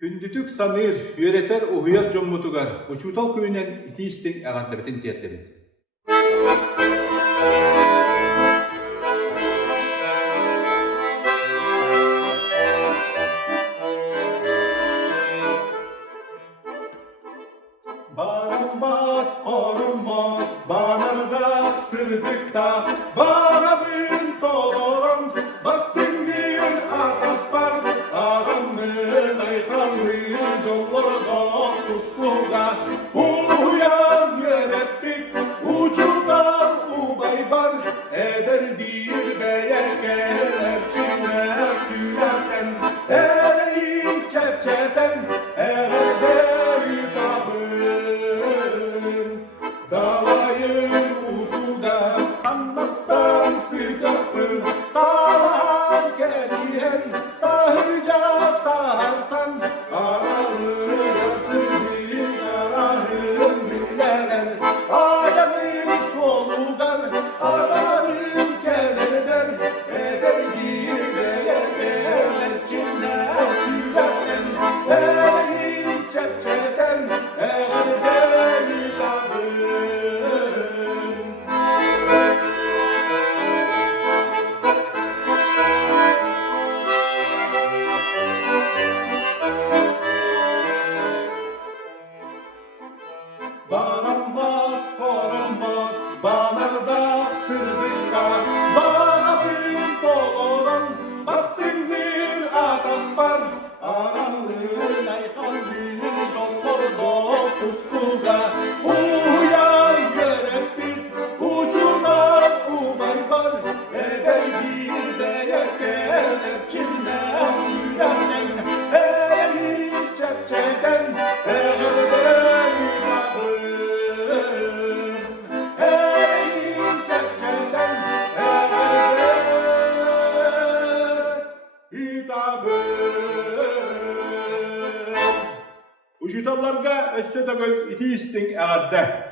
Kündütük sanır, yöreter uhuyar jommutugar, uçutal köyünen itiistin ağantabıtın tiyattabit. Bağırmak, korunmak, bağırmak, sırdıkta, bağırın doğran, bastın bir ataspar, ağamın aykanlıyım, yollarda pusluğa, uyan yönettik, ucudan ubaybar, eder bir beyerkeler, çinler sürerken, ereğin çepçeden, Dalayın uğuda anlastan sıcakır Dağlar geliyen dağıca dağılsan Ağrı yazın yarahın millenen Ayağın solugar ağrın kelerler Eder bir değerler çinler sürerken Ereğin çepçeden Bağırmak, korunmak, bağırda sırdıkta, bağırın doğran, bastın bir ataspar, ağalın aykanlıyım, yollarda pusluğa, uyan görettik, ucuna ubaybar, eder bir değerkeler, kimler sürerken, eli çepçeden, Uçutallarga össe de göl itiistin ağadda.